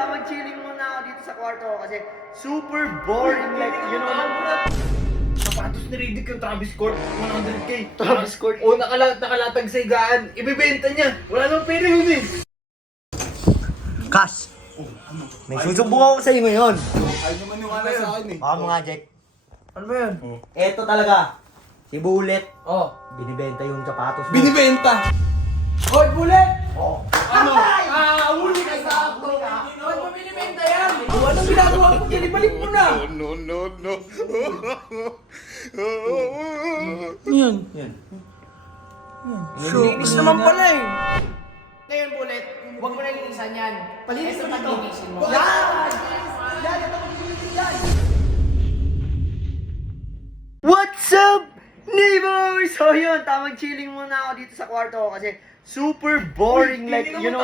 tamang chilling muna ako dito sa kwarto ko kasi super boring, like, you know. Sapatos ni Riddick yung Travis Scott, 100k. Travis Scott? O nakalatag sa higaan, ibibenta niya. Wala nang pera yun eh. Cash! May susubukan ko sa iyo ngayon. Ay naman yung ano sa akin eh. Baka mga Jack. Ano ba yun? Eto talaga. Si Bullet. Oh. Binibenta yung sapatos mo. Binibenta! Hoy, Bullet! Oh. Ano? Huli ka sa ako. Ba't mo binibenta yan? Anong ginagawa mo? Kinibalik mo na. Yan. Linis naman pala eh. Ngayon, Bullet, huwag mo na linisan yan. Palinis mo dito. Linisin mo. Yan! Yan! Ito maglilinis yan! What's up, neighbors? So yun, tamang chilling muna ako dito sa kwarto ko kasi super boring, like, you know.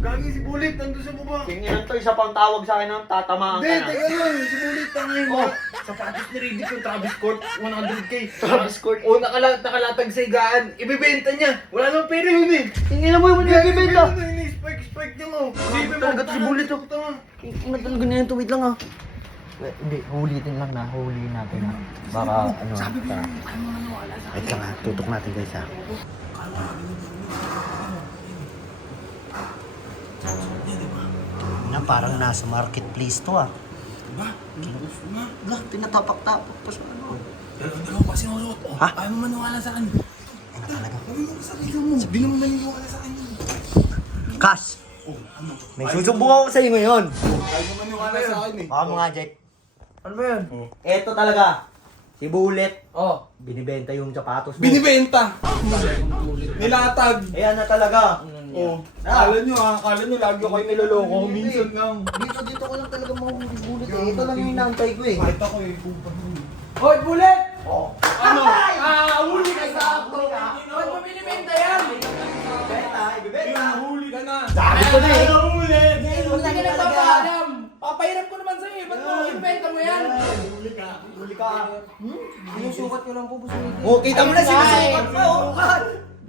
Gagi si Bullet, nandun sa baba. Tingnan to, isa pang tawag sa akin ng tatamaan ka Hindi, na. teka lang, si Bullet tangay mo. Oh, sapatos ni Riddick yung Travis Scott, 100k. Travis Scott? O nakalatag sa higaan, ibibenta niya. Wala nang pera yun eh. Tingnan mo yung mga nabibenta. Spike niya mo. Isipin mo, talaga to si Bullet to. Tingnan talaga na yun to, wait lang ah. Hindi, hulitin lang na, huliin natin ha. Baka ano, wait lang ha, tutok natin guys ha. Na parang nasa marketplace to ah. Diba? Wala, tinatapak-tapak pa sa ano. Dalawa pa sinurot. Ha? Ayaw mo maniwala sa akin. Ano talaga? Sabi mo sa sarili mo. Di naman maniwala sa akin yun. Cash! Oh, ano? May susubukan ko sa iyo ngayon. Ayaw mo maniwala sa akin eh. Baka mga Jack. Ano ba yun? Eto talaga. Si Bullet. Oh. Binibenta yung sapatos mo. Binibenta! Nilatag! Ayan na talaga. Oh, akala nyo lagi ako kayo niloloko. Minsan lang. Dito ko lang talaga mahuli-Bullet eh. Ito lang yung inaantay ko eh. Kahit ako eh, kumpang huli. Hoy, Bullet! Oh. Ano? Huli ka sa ako. Ba't mo binibenta yan? Benta, ibibenta. Huli ka na! Sabi ko na eh. Huli! Ba't ka nagpapaalam? Papahiram ko naman sa'yo eh. Ba't mo binibenta mo yan? Huli ka! Huli ka. Yung sukat ko lang po, Boss Riddick. Oh, kita mo na sinusukat mo. Oh,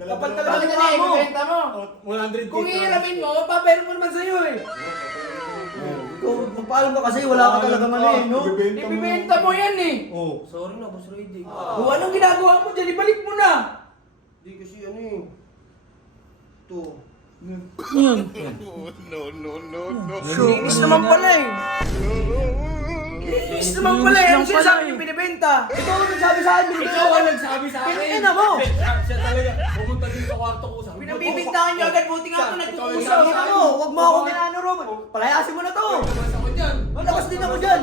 kapal talaga Bakit ng na mukha mo. ibibenta mo? 100k. Kung ihiramin mo, papahiram ko naman sa'yo eh. Ikaw, magpaalam ka kasi wala ka talaga mali eh, no? Ibibenta mo yan eh. Oh. Sorry na, Boss Riddick. Kung anong ginagawa mo dyan, ibalik mo na. Hindi kasi ano eh. Ito. Yan. Linis naman pala eh. Linis naman pala eh. Ano sinasabi yung binibenta? Ikaw ang nagsabi sa akin, binibenta. Ikaw ang nagsabi sa akin. Tingnan mo. Siya talaga. Pumunta din sa kwarto ko. Sabi ko, Pinabibintahan niyo agad, buti nga ito nagkukusap. Tingnan mo, huwag mo ako ginano, Rob. Palayasin mo na to. labas ako dyan. Malakas din ako dyan.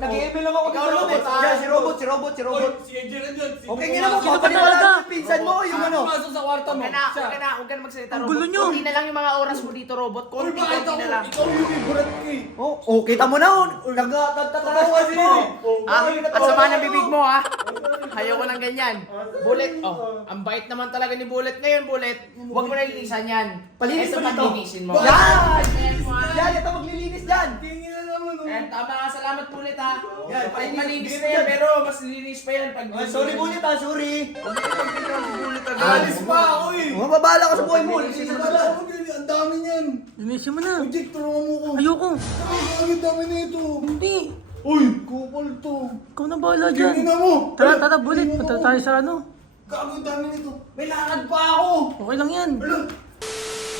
Nag-email lang ako Ikaw, dito sa Robot, Robot. Yan, si Robot, si Robot, si Oy, Robot. si AJ nandyan. Okay nga naman, Sino ba papaniwala talaga? yung pinsan mo, yung ano. Pumasok sa kwarto mo. Huwag ka na magsalita, Ang Robot. gulo niyo. Konti na lang yung mga oras mo dito, Robot. Uy, bakit Konti ako? na lang. Ikaw yung favorite ko eh. Oh, kita mo na, nagtatatawa Kasi mo. Ang sama ng bibig mo, ha? Ayoko ng ganyan. Bullet, oh. Ang bait naman talaga ni Bullet. Ngayon, Bullet, huwag mo na linisan yan. Palinis mo Ito, dito. paglinisin mo. Yan! Ayan mo, ha? Yan, ito maglilinis dyan. Tingin na naman oh. Ayan, tama nga. Salamat, Bullet, ha? Yan, Kahit malinis bigyan na mo yan, yan. pero mas linis pa yan pag... Sorry Bullet ha, sorry. Alis pa ako eh. Mababala ka sa buhay mo. Alis Linisin na mo pala. na. Ang dami niyan. Linisin mo na. Uy, Jake, tulungan mo ko. Ayoko. Ang dami na ito. Hindi. Uy, kupal to. Ikaw na bahala Tingin dyan. na mo. Tara, tara, Bullet. Punta tayo sa ano. Gago, ang dami nito. May lakad pa ako. Okay lang yan. Wala,